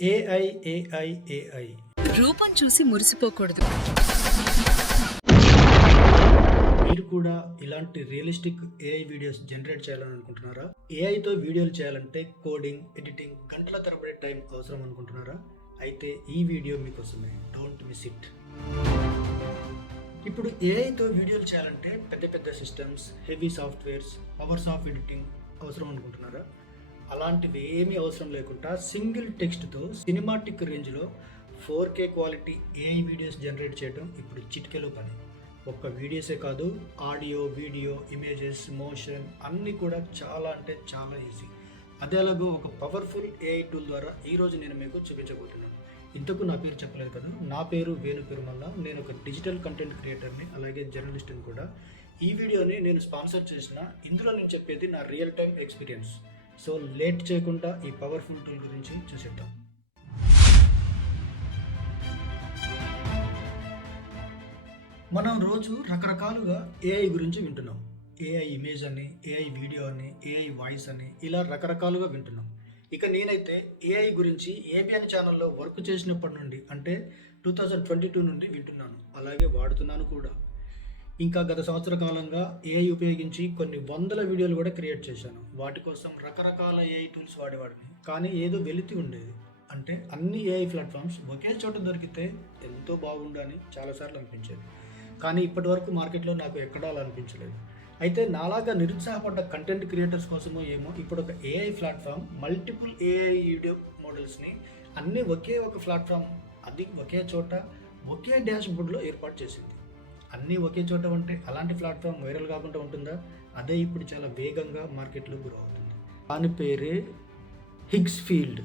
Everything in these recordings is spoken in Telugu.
ఏఐ ఏఐ ఏఐ రూపం చూసి మురిసిపోకూడదు. మీరు కూడా ఇలాంటి రియలిస్టిక్ ఏఐ వీడియోస్ జనరేట్ చేయాలని అనుకుంటున్నారా ఏఐతో వీడియోలు చేయాలంటే కోడింగ్ ఎడిటింగ్ గంటల తరబడి టైం అవసరం అనుకుంటున్నారా? అయితే ఈ వీడియో మీకోసమే. డోంట్ మిస్ ఇట్ ఇప్పుడు ఏఐతో వీడియోలు చేయాలంటే పెద్ద పెద్ద systems heavy softwares hours of editing అవసరం అనుకుంటున్నారా? అలాంటివి ఏమీ అవసరం లేకుండా సింగిల్ టెక్స్ట్తో సినిమాటిక్ రేంజ్లో four K quality AI videos generate చేయడం ఇప్పుడు చిటికెలో పని. ఒక్క వీడియోసే కాదు ఆడియో వీడియో ఇమేజెస్ మోషన్ అన్నీ కూడా చాలా అంటే చాలా ఈజీ. అదే అలాగో ఒక పవర్ఫుల్ ఏఐ టూల్ ద్వారా ఈరోజు నేను మీకు చూపించబోతున్నాను. ఇంతకు నా పేరు చెప్పలేదు కదా నా పేరు వేణు పెరుమల్ల. నేను ఒక డిజిటల్ కంటెంట్ క్రియేటర్ని అలాగే జర్నలిస్ట్ని కూడా. ఈ వీడియోని నేను స్పాన్సర్ చేసిన ఇందులో నేను చెప్పేది నా real time experience. So late చేయకుండా ఈ పవర్ఫుల్ టూల్ గురించి చూసేద్దాం. మనం రోజు రకరకాలుగా ఏఐ గురించి వింటున్నాం. ఏఐ ఇమేజ్ అని ఏఐ వీడియో అని ఏఐ వాయిస్ అని ఇలా రకరకాలుగా వింటున్నాం. ఇక నేనైతే ఏఐ గురించి ఏబిఎన్ ఛానల్లో వర్క్ చేసినప్పటి నుండి అంటే టూ థౌజండ్ ట్వంటీ టూ నుండి వింటున్నాను. అలాగే వాడుతున్నాను కూడా. ఇంకా గత సంవత్సర కాలంగా ఏఐ ఉపయోగించి కొన్ని వందల వీడియోలు కూడా క్రియేట్ చేశాను. వాటి కోసం రకరకాల ఏఐ టూల్స్ వాడేవాడిని. కానీ ఏదో వెలితి ఉండేది. అంటే అన్ని ఏఐ ప్లాట్ఫామ్స్ ఒకే చోట దొరికితే ఎంతో బాగుండని చాలాసార్లు అనిపించేది. కానీ ఇప్పటి వరకు మార్కెట్లో నాకు ఎక్కడా అలా అనిపించలేదు. అయితే నాలాగా నిరుత్సాహపడ్డ కంటెంట్ క్రియేటర్స్ కోసమో ఏమో ఇప్పుడు ఒక AI platform multiple AI video మోడల్స్ని అన్నీ ఒకే ఒక ప్లాట్ఫామ్ అది ఒకే చోట ఒకే డాష్ బోర్డ్లో ఏర్పాటు చేసింది. అన్నీ ఒకే చోట ఉంటే అలాంటి ప్లాట్ఫామ్ వైరల్ కాకుండా ఉంటుందా? అదే ఇప్పుడు చాలా వేగంగా మార్కెట్లో గ్రో అవుతుంది. దాని పేరే Higgs field.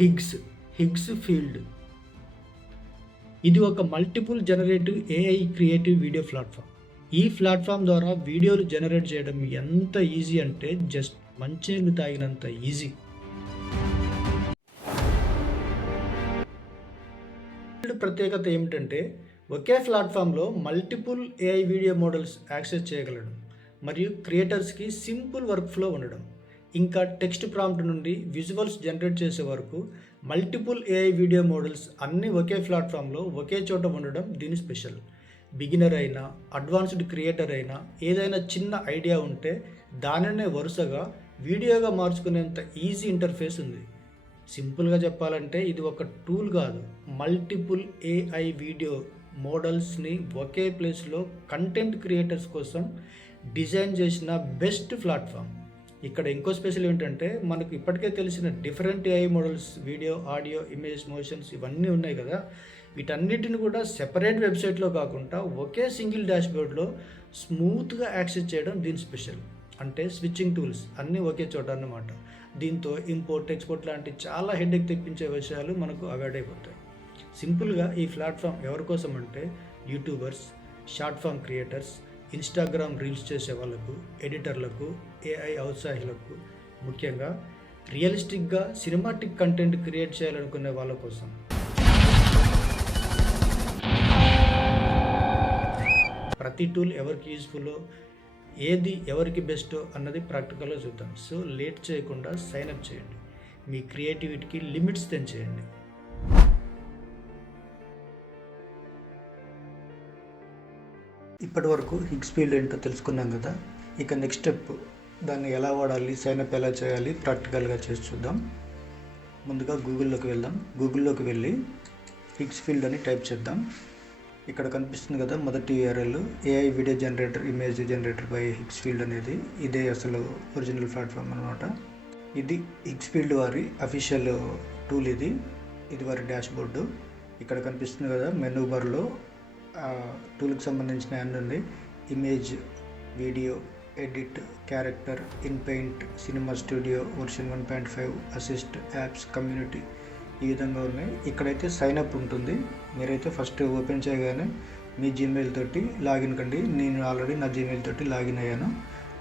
Higgs Higgs field. ఇది ఒక multiple generative AI creative video platform. ఈ ప్లాట్ఫామ్ ద్వారా వీడియోలు జనరేట్ చేయడం ఎంత ఈజీ అంటే జస్ట్ మంచినీళ్ళు తాగినంత ఈజీ. ప్రత్యేకత ఏమిటంటే ఒకే ప్లాట్ఫామ్లో multiple AI video models access చేయగలడం మరియు క్రియేటర్స్కి సింపుల్ వర్క్ ఫ్లో ఉండడం. ఇంకా టెక్స్ట్ ప్రాంప్ట్ నుండి విజువల్స్ జనరేట్ చేసే వరకు మల్టిపుల్ ఏఐ వీడియో మోడల్స్ అన్నీ ఒకే ప్లాట్ఫామ్లో ఒకే చోట ఉండడం దీని స్పెషల్ బిగినర్ అయినా అడ్వాన్స్డ్ క్రియేటర్ అయినా ఏదైనా చిన్న ఐడియా ఉంటే దానినే వరుసగా వీడియోగా మార్చుకునేంత ఈజీ ఇంటర్ఫేస్ ఉంది. సింపుల్గా చెప్పాలంటే ఇది ఒక టూల్ కాదు మల్టిపుల్ ఏఐ వీడియో మోడల్స్ని ఒకే ప్లేస్లో కంటెంట్ క్రియేటర్స్ కోసం డిజైన్ చేసిన బెస్ట్ ప్లాట్ఫామ్. ఇక్కడ ఇంకో స్పెషల్ ఏంటంటే మనకు ఇప్పటికే తెలిసిన different AI models video audio image motions ఇవన్నీ ఉన్నాయి కదా. వీటన్నిటిని కూడా సెపరేట్ వెబ్సైట్లో కాకుండా ఒకే సింగిల్ డాష్బోర్డ్లో స్మూత్గా యాక్సెస్ చేయడం దీని స్పెషల్. అంటే స్విచ్చింగ్ టూల్స్ అన్నీ ఒకే చోట అన్నమాట. దీంతో ఇంపోర్ట్ ఎక్స్పోర్ట్ లాంటి చాలా హెడేక్ తెప్పించే విషయాలు మనకు అవాయిడ్ అయిపోతాయి. సింపుల్గా ఈ ప్లాట్ఫామ్ ఎవరి కోసం అంటే YouTubers short form creators Instagram reels చేసే వాళ్ళకు ఎడిటర్లకు ఏఐ ఔత్సాహికులకు ముఖ్యంగా రియలిస్టిక్గా సినిమాటిక్ కంటెంట్ క్రియేట్ చేయాలనుకునే వాళ్ళ కోసం. ప్రతి టూల్ ఎవరికి యూస్ఫుల్లో ఏది ఎవరికి బెస్టో అన్నది ప్రాక్టికల్గా చూద్దాం. సో లేట్ చేయకుండా సైన్ అప్ చేయండి. మీ క్రియేటివిటీకి లిమిట్స్ తెంచేయండి. ఇప్పటి వరకు హిగ్స్ ఫీల్డ్ ఏంటో తెలుసుకున్నాం కదా. ఇక నెక్స్ట్ స్టెప్ దాన్ని ఎలా వాడాలి సైన్అప్ ఎలా చేయాలి ప్రాక్టికల్గా చేసి చూద్దాం. ముందుగా గూగుల్లోకి వెళ్దాం. గూగుల్లోకి వెళ్ళి హిగ్స్ ఫీల్డ్ అని టైప్ చేద్దాం. ఇక్కడ కనిపిస్తుంది కదా మొదటి URL AI video generator image generator by Higgs field అనేది ఇదే అసలు ఒరిజినల్ ప్లాట్ఫామ్ అనమాట ఇది హిగ్స్ ఫీల్డ్ వారి అఫీషియల్ టూల్ ఇది. ఇది వారి డాష్ బోర్డు ఇక్కడ కనిపిస్తుంది కదా మెనూ బార్లో టూల్కి సంబంధించిన హ్యాండ్ ఉంది. Image video edit character in paint cinema studio version one point five assist apps community ఈ విధంగా ఉన్నాయి. ఇక్కడైతే సైన్ అప్ ఉంటుంది. మీరైతే ఫస్ట్ ఓపెన్ చేయగానే మీ జీమెయిల్ తోటి లాగిన్ కండి. నేను ఆల్రెడీ నా జీమెయిల్ తోటి లాగిన్ అయ్యాను.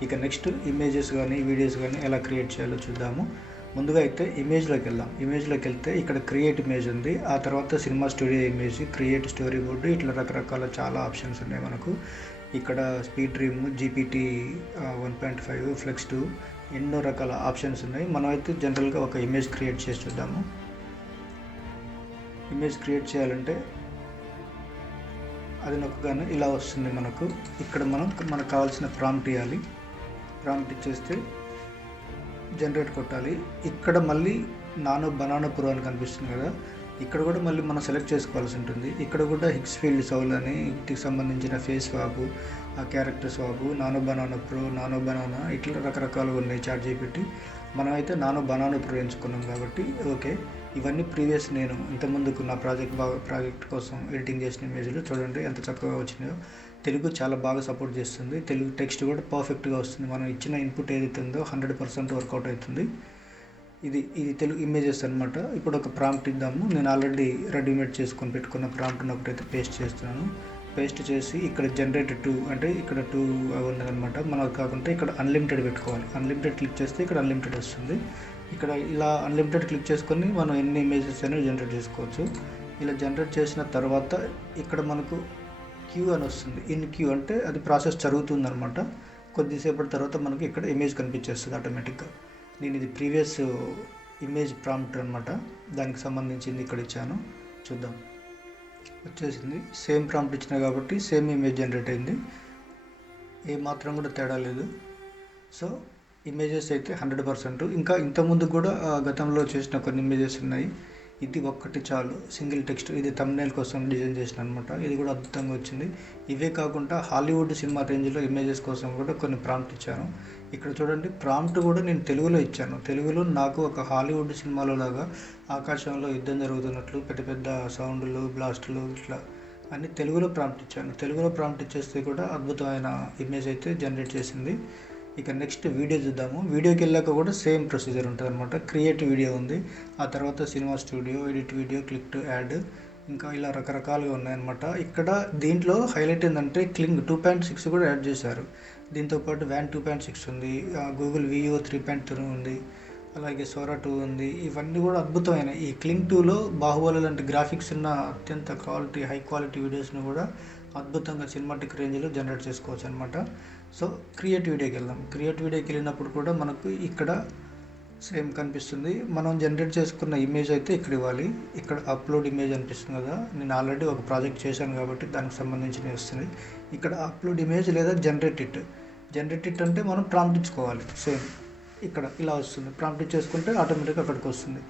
ఇక నెక్స్ట్ ఇమేజెస్ కానీ వీడియోస్ కానీ ఎలా క్రియేట్ చేయాలో చూద్దాము. ముందుగా అయితే ఇమేజ్లోకి వెళ్దాం. ఇమేజ్లోకి వెళ్తే ఇక్కడ క్రియేట్ ఇమేజ్ ఉంది. ఆ తర్వాత cinema studio image create storyboard ఇట్లా రకరకాల చాలా ఆప్షన్స్ ఉన్నాయి మనకు. ఇక్కడ speed dream GPT one point five flex two ఎన్నో రకాల ఆప్షన్స్ ఉన్నాయి. మనం అయితే జనరల్గా ఒక ఇమేజ్ క్రియేట్ చేసి చూద్దాము. ఇమేజ్ క్రియేట్ చేయాలంటే అది నొక్కగానే ఇలా వస్తుంది మనకు. ఇక్కడ మనం మనకు కావాల్సిన ప్రాంప్ట్ ఇవ్వాలి. ప్రాంప్ట్ ఇచ్చేస్తే జనరేట్ కొట్టాలి. ఇక్కడ మళ్ళీ నానో బనానా ప్రో అని కనిపిస్తుంది కదా. ఇక్కడ కూడా మళ్ళీ మనం సెలెక్ట్ చేసుకోవాల్సి ఉంటుంది. ఇక్కడ కూడా హిక్స్ ఫీల్డ్ సౌల్ అని వీటికి సంబంధించిన ఫేస్ స్వాబు ఆ character swap nano banana pro nano banana ఇట్లా రకరకాలుగా ఉన్నాయి చార్ట్ చేపెట్టి మనమైతే నానో బనానా ప్రో ఎంచుకున్నాం కాబట్టి ఓకే. ఇవన్నీ ప్రీవియస్ నేను ఇంతకుముందుకు నా ప్రాజెక్ట్ బాగా ప్రాజెక్ట్ కోసం ఎడిటింగ్ చేసిన ఇమేజ్లు చూడండి ఎంత చక్కగా వచ్చినాయో. తెలుగు చాలా బాగా సపోర్ట్ చేస్తుంది. తెలుగు టెక్స్ట్ కూడా పర్ఫెక్ట్గా వస్తుంది. మనం ఇచ్చిన ఇన్పుట్ ఏదైతే ఉందో హండ్రెడ్ పర్సెంట్ వర్కౌట్ అవుతుంది. ఇది ఇది తెలుగు ఇమేజెస్ అనమాట ఇప్పుడు ఒక ప్రాంప్ట్ ఇద్దాము. నేను ఆల్రెడీ రెడీమేడ్ చేసుకొని పెట్టుకున్న ప్రాంప్ట్ని ఒకటైతే పేస్ట్ చేస్తున్నాను. పేస్ట్ చేసి ఇక్కడ జనరేట్ టూ అంటే ఇక్కడ టూ ఉన్నదనమాట మనకు కాకుండా ఇక్కడ అన్లిమిటెడ్ పెట్టుకోవాలి. అన్లిమిటెడ్ క్లిక్ చేస్తే ఇక్కడ అన్లిమిటెడ్ వస్తుంది. ఇక్కడ ఇలా అన్లిమిటెడ్ క్లిక్ చేసుకొని మనం ఎన్ని ఇమేజెస్ అనేవి జనరేట్ చేసుకోవచ్చు. ఇలా జనరేట్ చేసిన తర్వాత ఇక్కడ మనకు క్యూ అని వస్తుంది. ఇన్ క్యూ అంటే అది ప్రాసెస్ జరుగుతుంది అనమాట కొద్దిసేపటి తర్వాత మనకి ఇక్కడ ఇమేజ్ కనిపించేస్తుంది ఆటోమేటిక్గా. నేను ఇది ప్రీవియస్ ఇమేజ్ ప్రాంప్ట్ అనమాట దానికి సంబంధించింది ఇక్కడ ఇచ్చాను. చూద్దాం. వచ్చేసింది. సేమ్ ప్రాంప్ట్ ఇచ్చిన కాబట్టి సేమ్ ఇమేజ్ జనరేట్ అయింది. ఏ మాత్రం కూడా తేడా లేదు. సో ఇమేజెస్ అయితే హండ్రెడ్ పర్సెంట్. ఇంకా ఇంతకుముందు కూడా గతంలో చేసిన కొన్ని ఇమేజెస్ ఉన్నాయి. ఇది ఒక్కటి చాలు. Single text. ఇది తమ్నేల్ కోసం డిజైన్ చేసిన అనమాట ఇది కూడా అద్భుతంగా వచ్చింది. ఇవే కాకుండా హాలీవుడ్ సినిమా రేంజ్లో ఇమేజెస్ కోసం కూడా కొన్ని ప్రాంప్ట్ ఇచ్చాను. ఇక్కడ చూడండి ప్రాంప్ట్ కూడా నేను తెలుగులో ఇచ్చాను. తెలుగులో నాకు ఒక హాలీవుడ్ సినిమాలో లాగా ఆకాశంలో యుద్ధం జరుగుతున్నట్లు పెద్ద పెద్ద సౌండ్లు బ్లాస్టులు ఇట్లా అని తెలుగులో ప్రాంప్ట్ ఇచ్చాను. తెలుగులో ప్రాంప్ట్ ఇచ్చేస్తే కూడా అద్భుతమైన ఇమేజ్ అయితే జనరేట్ చేసింది. ఇక నెక్స్ట్ వీడియో చూద్దాము. వీడియోకి వెళ్ళాక కూడా సేమ్ ప్రొసీజర్ ఉంటుంది అనమాట క్రియేట్ వీడియో ఉంది. ఆ తర్వాత cinema studio edit video click to add ఇంకా ఇలా రకరకాలుగా ఉన్నాయన్నమాట. ఇక్కడ దీంట్లో హైలైట్ ఏంటంటే క్లింగ్ టూ పాయింట్ సిక్స్ కూడా యాడ్ చేశారు. దీంతోపాటు వ్యాన్ టూ పాయింట్ సిక్స్ ఉంది. Google Veo three point three ఉంది. అలాగే సోరా టూ ఉంది. ఇవన్నీ కూడా అద్భుతమైన ఈ క్లింగ్ టూలో బాహుబలి లాంటి గ్రాఫిక్స్ ఉన్న అత్యంత క్వాలిటీ హై క్వాలిటీ వీడియోస్ని కూడా అద్భుతంగా సినిమాటిక్ రేంజ్లో జనరేట్ చేసుకోవచ్చు అనమాట సో క్రియేట్ వీడియోకి వెళ్దాం. క్రియేట్ వీడియోకి వెళ్ళినప్పుడు కూడా మనకు ఇక్కడ సేమ్ కనిపిస్తుంది. మనం జనరేట్ చేసుకున్న ఇమేజ్ అయితే ఇక్కడ ఇవ్వాలి. ఇక్కడ అప్లోడ్ ఇమేజ్ అనిపిస్తుంది కదా. నేను ఆల్రెడీ ఒక ప్రాజెక్ట్ చేశాను కాబట్టి దానికి సంబంధించినవి వస్తుంది ఇక్కడ అప్లోడ్ ఇమేజ్ లేదా జనరేట్ ఇట్. జనరేట్ ఇట్ అంటే మనం ప్రాంప్ట్ ఇచ్చుకోవాలి. సేమ్ ఇక్కడ ఇలా వస్తుంది. ప్రాంప్ట్ ఇచ్చేసుకుంటే ఆటోమేటిక్గా అక్కడికి వస్తుంది.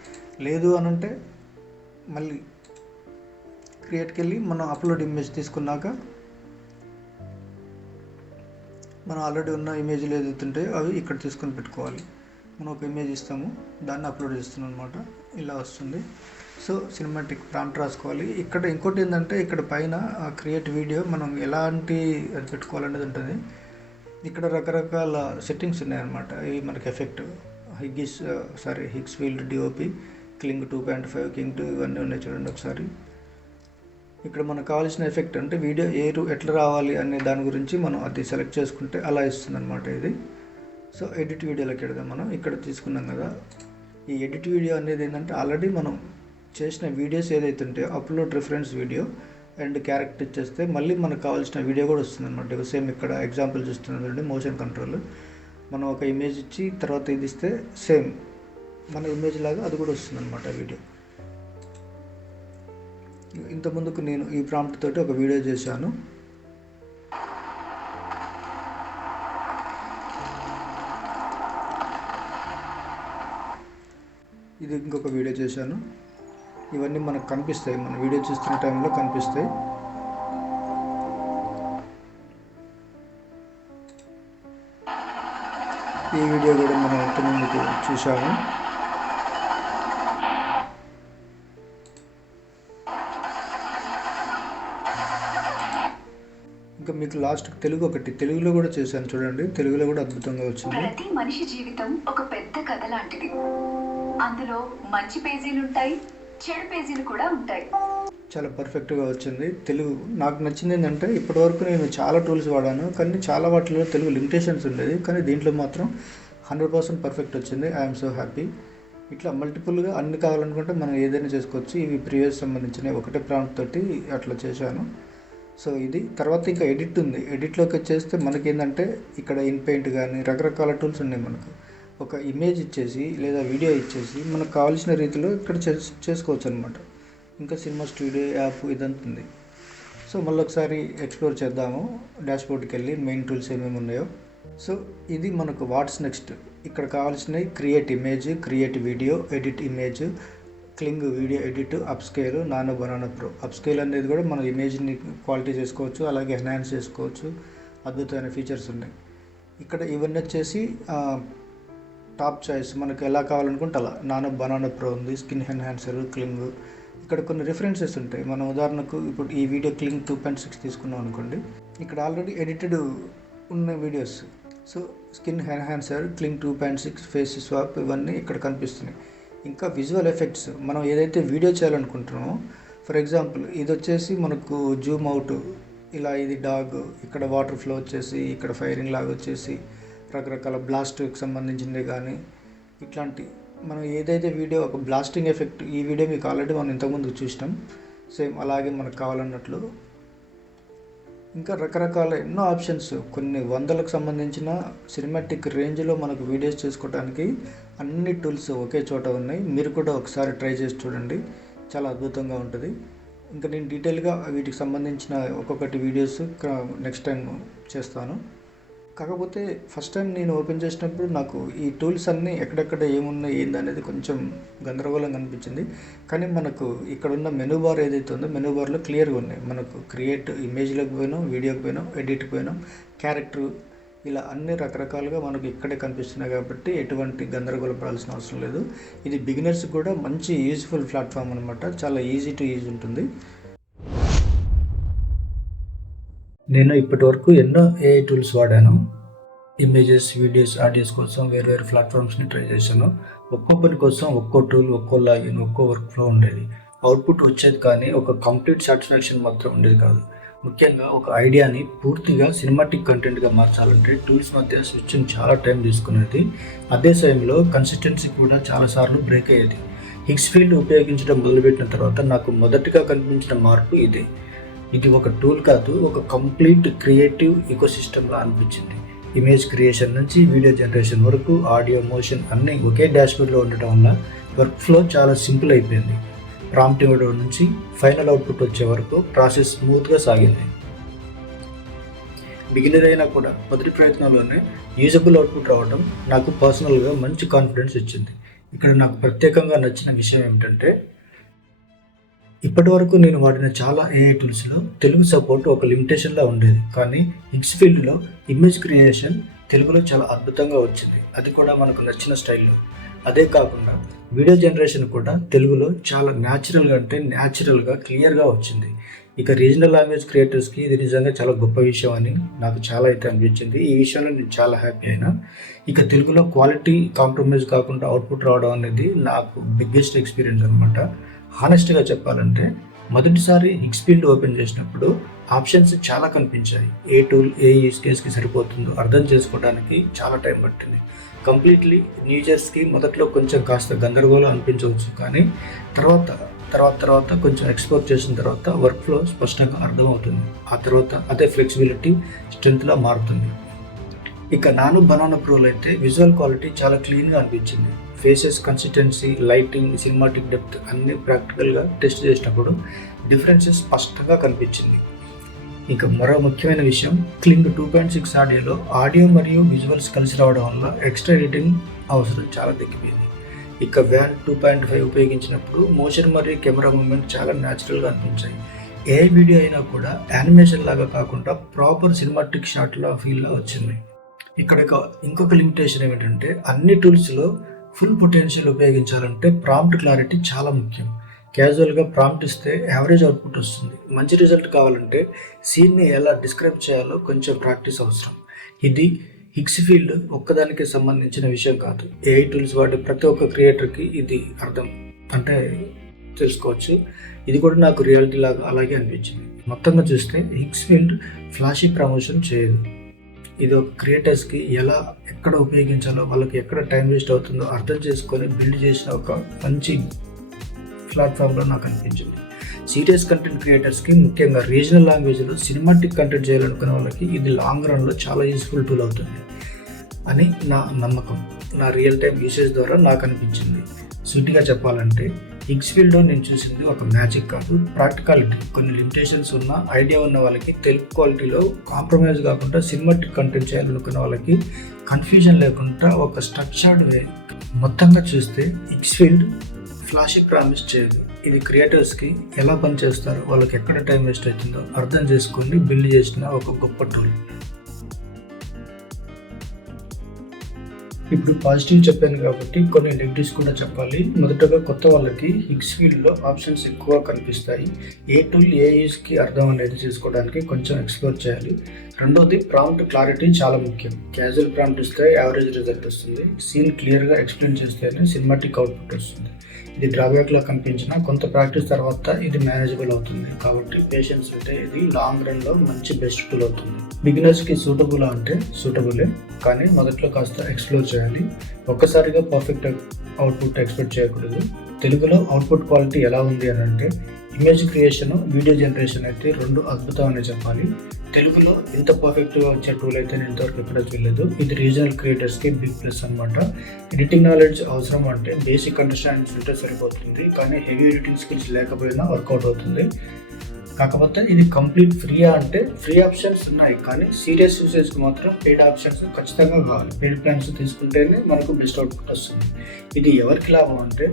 లేదు అని అంటే మళ్ళీ క్రియేట్కి వెళ్ళి మనం అప్లోడ్ ఇమేజ్ తీసుకున్నాక మనం ఆల్రెడీ ఉన్న ఇమేజ్లు ఏదైతుంటే అవి ఇక్కడ తీసుకొని పెట్టుకోవాలి. మనం ఒక ఇమేజ్ ఇస్తాము దాన్ని అప్లోడ్ చేస్తున్నాం అనమాట ఇలా వస్తుంది. సో సినిమాటిక్ ప్రాంప్ట్ రాసుకోవాలి. ఇక్కడ ఇంకోటి ఏంటంటే ఇక్కడ పైన క్రియేట్ వీడియో మనం ఎలాంటి అది పెట్టుకోవాలనేది ఉంటుంది. ఇక్కడ రకరకాల సెట్టింగ్స్ ఉన్నాయన్నమాట. ఇవి మనకి effect Higgs sorry Higgs field DOP Kling two point five Kling two ఇవన్నీ ఉన్నాయి చూడండి ఒకసారి. ఇక్కడ మనకు కావాల్సిన ఎఫెక్ట్ అంటే వీడియో ఏరు ఎట్లా రావాలి అనే దాని గురించి మనం అది సెలెక్ట్ చేసుకుంటే అలా ఇస్తుంది అనమాట ఇది. సో ఎడిట్ వీడియోలోకి వెళ్దాం మనం. ఇక్కడ తీసుకున్నాం కదా. ఈ ఎడిట్ వీడియో అనేది ఏంటంటే ఆల్రెడీ మనం చేసిన వీడియోస్ ఏదైతే ఉంటాయో upload reference video and character ఇచ్చేస్తే మళ్ళీ మనకు కావాల్సిన వీడియో కూడా వస్తుంది అనమాట సేమ్ ఇక్కడ ఎగ్జాంపుల్ చూస్తున్నాం మోషన్ కంట్రోల్ మనం ఒక ఇమేజ్ ఇచ్చి తర్వాత ఇది ఇస్తే సేమ్ మన ఇమేజ్ లాగా అది కూడా వస్తుంది అనమాట వీడియో ఇంతకుముందుకు నేను ఈ ప్రాంప్ట్ తోటి ఒక వీడియో చేశాను. ఇది ఇంకొక వీడియో చేశాను. ఇవన్నీ మనకు కనిపిస్తాయి. మన వీడియో చూస్తున్న టైంలో కనిపిస్తాయి. ఈ వీడియో కూడా మనం ఇంతకుముందుకు చూసాము మీకు లాస్ట్ తెలుగు ఒకటి. తెలుగులో కూడా చేశాను చూడండి. తెలుగులో కూడా అద్భుతంగా వచ్చింది. ప్రతి మనిషి జీవితం ఒక పెద్ద కథ లాంటిది. అందులో మంచి పేజీలు ఉంటాయి చెడు పేజీలు కూడా ఉంటాయి. చాలా పర్ఫెక్ట్గా వచ్చింది. తెలుగు నాకు నచ్చింది ఏంటంటే ఇప్పటివరకు నేను చాలా టూల్స్ వాడాను. కానీ చాలా వాటిలో తెలుగు లిమిటేషన్స్ ఉండేది. కానీ దీంట్లో మాత్రం హండ్రెడ్ పర్సెంట్ పర్ఫెక్ట్ వచ్చింది. ఐఎమ్ సో హ్యాపీ ఇట్లా మల్టిపుల్గా అన్ని కావాలనుకుంటే మనం ఏదైనా చేసుకోవచ్చు. ఇవి ప్రీవియస్ సంబంధించిన ఒకటే ప్రాంప్ట్ తోటి అట్లా చేశాను. సో ఇది తర్వాత ఇంకా ఎడిట్ ఉంది. ఎడిట్లోకి వచ్చేస్తే మనకేంటంటే ఇక్కడ ఇన్ పెయింట్ కానీ రకరకాల టూల్స్ ఉన్నాయి మనకు. ఒక ఇమేజ్ ఇచ్చేసి లేదా వీడియో ఇచ్చేసి మనకు కావాల్సిన రీతిలో ఇక్కడ చేస్ చేసుకోవచ్చు అనమాట ఇంకా సినిమా స్టూడియో యాప్ ఇదంతా ఉంది. సో మళ్ళీ ఒకసారి ఎక్స్ప్లోర్ చేద్దాము. డాష్బోర్డ్కి వెళ్ళి మెయిన్ టూల్స్ ఏమేమి ఉన్నాయో. సో ఇది మనకు వాట్స్ నెక్స్ట్. ఇక్కడ కావాల్సినవి create image create video edit image Kling video edit upscale nano banana pro. Upscale అనేది కూడా మనం ఇమేజ్ని క్వాలిటీ చేసుకోవచ్చు అలాగే ఎన్హాన్స్ చేసుకోవచ్చు. అద్భుతమైన ఫీచర్స్ ఉన్నాయి. ఇక్కడ ఇవన్నీ వచ్చేసి టాప్ చాయిస్ మనకు ఎలా కావాలనుకుంటే అలా. నానో బనానా ప్రో ఉంది స్కిన్ ఎన్హాన్సర్ క్లింగ్. ఇక్కడ కొన్ని రిఫరెన్సెస్ ఉంటాయి. మనం ఉదాహరణకు ఇప్పుడు ఈ video Kling two point six తీసుకున్నాం అనుకోండి. ఇక్కడ ఆల్రెడీ ఎడిటెడ్ ఉన్న videos. So skin enhancer Kling two point six face swap ఇవన్నీ ఇక్కడ కనిపిస్తున్నాయి. ఇంకా విజువల్ ఎఫెక్ట్స్ మనం ఏదైతే వీడియో చేయాలనుకుంటున్నామో ఫర్ ఎగ్జాంపుల్ ఇది వచ్చేసి మనకు జూమ్ అవుట్ ఇలా ఇది డాగ్ ఇక్కడ వాటర్ ఫ్లో వచ్చేసి ఇక్కడ ఫైరింగ్ లాగా వచ్చేసి రకరకాల బ్లాస్ట్కి సంబంధించింది కానీ ఇట్లాంటి మనం ఏదైతే వీడియో ఒక బ్లాస్టింగ్ ఎఫెక్ట్ ఈ వీడియో మీకు ఆల్రెడీ మనం ఇంతకుముందు చూసినాం. సేమ్ అలాగే మనకు కావాలన్నట్లు ఇంకా రకరకాల ఎన్నో ఆప్షన్స్. కొన్ని వందలకు సంబంధించిన సినిమాటిక్ రేంజ్లో మనకు వీడియోస్ చేసుకోవడానికి అన్ని టూల్స్ ఒకే చోట ఉన్నాయి. మీరు కూడా ఒకసారి ట్రై చేసి చూడండి. చాలా అద్భుతంగా ఉంటుంది. ఇంకా నేను డీటెయిల్గా వీటికి సంబంధించిన ఒక్కొక్కటి వీడియోస్ నెక్స్ట్ టైం చేస్తాను. కాకపోతే ఫస్ట్ టైం నేను ఓపెన్ చేసినప్పుడు నాకు ఈ టూల్స్ అన్నీ ఎక్కడెక్కడ ఏమున్నాయి ఏంది అనేది కొంచెం గందరగోళంగా అనిపించింది. కానీ మనకు ఇక్కడ ఉన్న మెనూ బార్ ఏదైతే ఉందో మెనూ బార్లో క్లియర్గా ఉన్నాయి. మనకు క్రియేట్ ఇమేజ్లోకి పోయినాం వీడియోకి పోయినాం ఎడిట్కి పోయినాం క్యారెక్టర్ ఇలా అన్ని రకరకాలుగా మనకు ఇక్కడే కనిపిస్తున్నాయి కాబట్టి ఎటువంటి గందరగోళపడాల్సిన అవసరం లేదు. ఇది బిగినర్స్ కూడా మంచి యూజ్ఫుల్ ప్లాట్ఫామ్ అనమాట చాలా ఈజీ టు యూజ్ ఉంటుంది. నేను ఇప్పటి వరకు ఎన్నో ఏఐ టూల్స్ వాడాను. ఇమేజెస్ వీడియోస్ ఆడియోస్ కోసం వేరు వేరు ప్లాట్ఫామ్స్ని ట్రై చేశాను. ఒక్కో పని కోసం ఒక్కో టూల్ ఒక్కో లాగిన్ ఒక్కో వర్క్ ఫ్లో ఉండేది. అవుట్పుట్ వచ్చేది కానీ ఒక కంప్లీట్ సాటిస్ఫాక్షన్ మాత్రం ఉండేది కాదు. ముఖ్యంగా ఒక ఐడియాని పూర్తిగా సినిమాటిక్ కంటెంట్గా మార్చాలంటే టూల్స్ మధ్య స్విచ్చింగ్ చాలా టైం తీసుకునేది. అదే సమయంలో కన్సిస్టెన్సీ కూడా చాలాసార్లు బ్రేక్ అయ్యేది. హిక్స్ ఫీల్డ్ ఉపయోగించడం మొదలుపెట్టిన తర్వాత నాకు మొదటిగా కనిపించిన మార్పు ఇదే. ఇది ఒక టూల్ కాదు ఒక కంప్లీట్ క్రియేటివ్ ఇకోసిస్టమ్లా అనిపించింది. ఇమేజ్ క్రియేషన్ నుంచి వీడియో జనరేషన్ వరకు ఆడియో మోషన్ అన్నీ ఒకే డాష్బోర్డ్లో ఉండటం వల్ల వర్క్ ఫ్లో చాలా సింపుల్ అయిపోయింది. ప్రాంప్ట్ ఇవ్వడం నుంచి ఫైనల్ అవుట్పుట్ వచ్చే వరకు ప్రాసెస్ స్మూత్గా సాగింది. బిగినర్ అయినా కూడా మొదటి ప్రయత్నంలోనే యూజబుల్ అవుట్పుట్ రావడం నాకు పర్సనల్గా మంచి కాన్ఫిడెన్స్ ఇచ్చింది. ఇక్కడ నాకు ప్రత్యేకంగా నచ్చిన విషయం ఏమిటంటే ఇప్పటి వరకు నేను వాడిన చాలా ఏఐ టూల్స్లో తెలుగు సపోర్ట్ ఒక లిమిటేషన్లా ఉండేది. కానీ హిక్స్ ఫీల్డ్లో ఇమేజ్ క్రియేషన్ తెలుగులో చాలా అద్భుతంగా వచ్చింది. అది కూడా మనకు నచ్చిన స్టైల్లో అదే కాకుండా వీడియో జనరేషన్ కూడా తెలుగులో చాలా న్యాచురల్గా అంటే న్యాచురల్గా క్లియర్గా వచ్చింది. ఇక రీజనల్ లాంగ్వేజ్ క్రియేటర్స్కి ఇది నిజంగా చాలా గొప్ప విషయం అని నాకు చాలా అయితే అనిపించింది. ఈ విషయంలో నేను చాలా హ్యాపీ అయినా. ఇక తెలుగులో క్వాలిటీ కాంప్రమైజ్ కాకుండా అవుట్పుట్ రావడం అనేది నాకు బిగ్గెస్ట్ ఎక్స్పీరియన్స్ అనమాట హానెస్ట్గా చెప్పాలంటే మొదటిసారి హిక్స్ ఫీల్డ్ ఓపెన్ చేసినప్పుడు ఆప్షన్స్ చాలా కనిపించాయి. ఏ టూల్ ఏ యూస్ కేస్కి సరిపోతుందో అర్థం చేసుకోవడానికి చాలా టైం పట్టింది. కంప్లీట్లీ న్యూజర్స్కి మొదట్లో కొంచెం కాస్త గందరగోళం అనిపించవచ్చు కానీ తర్వాత తర్వాత తర్వాత కొంచెం ఎక్స్ప్లోర్ చేసిన తర్వాత వర్క్ ఫ్లో స్పష్టంగా అర్థమవుతుంది. ఆ తర్వాత అదే ఫ్లెక్సిబిలిటీ స్ట్రెంత్లా మారుతుంది. ఇక నాను బనానా ప్రోలో అయితే విజువల్ క్వాలిటీ చాలా క్లీన్గా అనిపించింది. Faces consistency lighting cinematic depth అన్నీ ప్రాక్టికల్గా టెస్ట్ చేసినప్పుడు డిఫరెన్సెస్ స్పష్టంగా కనిపించింది. ఇక మరో ముఖ్యమైన విషయం క్లింగ్ టూ పాయింట్ సిక్స్ ఆడియోలో ఆడియో మరియు విజువల్స్ కలిసి రావడం వల్ల ఎక్స్ట్రా ఎడిటింగ్ అవసరం చాలా తగ్గిపోయింది. ఇక వ్యాన్ టూ పాయింట్ ఫైవ్ ఉపయోగించినప్పుడు మోషన్ మరియు కెమెరా మూమెంట్ చాలా న్యాచురల్గా అనిపించాయి. ఏ వీడియో అయినా కూడా యానిమేషన్ లాగా కాకుండా ప్రాపర్ సినిమాటిక్ షాట్లో ఫీల్లా వచ్చింది. ఇక్కడ ఒక ఇంకొక లిమిటేషన్ ఏమిటంటే అన్ని టూల్స్లో ఫుల్ పొటెన్షియల్ ఉపయోగించాలంటే ప్రాంప్ట్ క్లారిటీ చాలా ముఖ్యం. క్యాజువల్గా ప్రాంప్ట్ ఇస్తే యావరేజ్ అవుట్పుట్ వస్తుంది. మంచి రిజల్ట్ కావాలంటే సీన్ని ఎలా డిస్క్రైబ్ చేయాలో కొంచెం ప్రాక్టీస్ అవసరం. ఇది హిక్స్ ఫీల్డ్ ఒక్కదానికి సంబంధించిన విషయం కాదు. ఏఐ టూల్స్ వాడే ప్రతి ఒక్క క్రియేటర్కి ఇది అర్థం. అంటే తెలుసుకోవచ్చు. ఇది కూడా నాకు రియాలిటీ లాగా అలాగే అనిపించింది. మొత్తంగా చూస్తే హిక్స్ ఫీల్డ్ ఫ్లాషీ ప్రమోషన్ చేయదు. ఇది ఒక క్రియేటర్స్కి ఎలా ఎక్కడ ఉపయోగించాలో వాళ్ళకి ఎక్కడ టైం వేస్ట్ అవుతుందో అర్థం చేసుకొని బిల్డ్ చేసిన ఒక మంచి ప్లాట్ఫామ్లో నాకు అనిపించింది. సీరియస్ కంటెంట్ క్రియేటర్స్కి ముఖ్యంగా రీజనల్ లాంగ్వేజ్లో సినిమాటిక్ కంటెంట్ చేయాలనుకునే వాళ్ళకి ఇది లాంగ్ రన్లో చాలా యూస్ఫుల్ టూల్ అవుతుంది అని నా నమ్మకం. నా రియల్ టైం యూసేజ్ ద్వారా నాకు అనిపించింది. సూటిగా చెప్పాలంటే ఎక్స్ఫీల్డ్లో నేను చూసింది ఒక మ్యాజిక్ కాదు. ప్రాక్టికాలిటీ కొన్ని లిమిటేషన్స్ ఉన్న ఐడియా ఉన్న వాళ్ళకి తెలుగు క్వాలిటీలో కాంప్రమైజ్ కాకుండా సినిమాటిక్ కంటెంట్ చేయాలనుకున్న వాళ్ళకి కన్ఫ్యూజన్ లేకుండా ఒక స్ట్రక్చర్డ్ వే మొత్తంగా చూస్తే ఎక్స్ఫీల్డ్ ఫ్లాషీ ప్రామిస్ చేయదు. ఇది క్రియేటర్స్కి ఎలా పనిచేస్తారో? వాళ్ళకి ఎక్కడ టైం వేస్ట్ అవుతుందో అర్థం చేసుకొని బిల్డ్ చేసిన ఒక గొప్ప టూల్ ఇప్పుడు పాజిటివ్ చెప్పాను కాబట్టి కొన్ని నెగిటివ్స్ కూడా చెప్పాలి. మొదటగా కొత్త వాళ్ళకి హిగ్స్ ఫీల్డ్లో ఆప్షన్స్ ఎక్కువ కనిపిస్తాయి. ఏ టూల్ ఏ యూస్కి అర్థం అనేది చేసుకోవడానికి కొంచెం ఎక్స్ప్లోర్ చేయాలి. రెండోది ప్రాంప్ట్ క్లారిటీ చాలా ముఖ్యం. క్యాజువల్ ప్రాంప్ట్ ఇస్తే యావరేజ్ రిజల్ట్ వస్తుంది. సీన్ క్లియర్గా ఎక్స్ప్లెయిన్ చేస్తేనే సినిమాటిక్ అవుట్పుట్ వస్తుంది. ఇది డ్రాబ్యాక్లా కనిపించిన కొంత ప్రాక్టీస్ తర్వాత ఇది మేనేజబుల్ అవుతుంది. కాబట్టి పేషెన్స్ ఉంటే ఇది లాంగ్ రన్లో మంచి బెస్ట్ టూల్ అవుతుంది. బిగినర్స్కి సూటబుల్ అంటే సూటబులే కానీ మొదట్లో కాస్త ఎక్స్ప్లోర్ చేయాలి. ఒక్కసారిగా పర్ఫెక్ట్ అవుట్పుట్ ఎక్స్పెక్ట్ చేయకూడదు. తెలుగులో అవుట్పుట్ క్వాలిటీ ఎలా ఉంది అని అంటే ఇమేజ్ క్రియేషన్ వీడియో జనరేషన్ అయితే రెండు అద్భుతం అనే చెప్పాలి. తెలుగులో ఇంత పర్ఫెక్ట్గా వచ్చే టూల్ అయితే నేను ఇంతవరకు ఎక్కడ చూడలేదు ఇది రీజనల్ క్రియేటర్స్కి బిగ్ ప్లస్ అనమాట ఎడిటింగ్ నాలెడ్జ్ అవసరం అంటే బేసిక్ అండర్స్టాండింగ్స్ ఉంటే సరిపోతుంది. కానీ హెవీ ఎడిటింగ్ స్కిల్స్ లేకపోయినా వర్కౌట్ అవుతుంది. కాకపోతే ఇది కంప్లీట్ ఫ్రీయా అంటే ఫ్రీ ఆప్షన్స్ ఉన్నాయి కానీ సీరియస్ యూసేజ్కి మాత్రం పెయిడ్ ఆప్షన్స్ ఖచ్చితంగా కావాలి. పెయిడ్ ప్లాన్స్ తీసుకుంటేనే మనకు బెస్ట్ అవుట్పుట్ వస్తుంది. ఇది ఎవరికి లాభం అంటే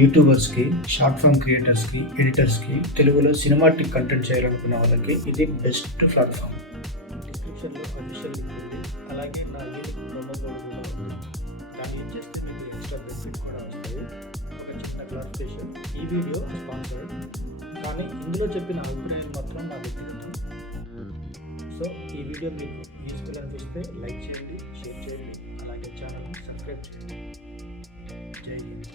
యూట్యూబర్స్కి షార్ట్ ఫామ్ క్రియేటర్స్కి ఎడిటర్స్కి తెలుగులో సినిమాటిక్ కంటెంట్ చేయాలనుకున్న వాళ్ళకి ఇది బెస్ట్ ప్లాట్ఫామ్ డిస్క్రిప్షన్లో అఫీషియల్ లింక్ ఉంది అలాగే నా కోడ్ కూడా ఉంది. దాన్ని యూజ్ చేస్తే మీకు ఎక్స్ట్రా బెనిఫిట్ కూడా వస్తాయి ఒక చిన్న క్లారిఫికేషన్ ఈ వీడియో స్పాన్సర్డ్ కానీ ఇందులో చెప్పిన అభిప్రాయం మాత్రం నా వ్యక్తిగతం సో ఈ వీడియో మీకు యూస్ఫుల్ అనిపిస్తే లైక్ చేయండి షేర్ చేయండి అలాగే ఛానల్ని సబ్స్క్రైబ్ చేయండి. జై హింద్.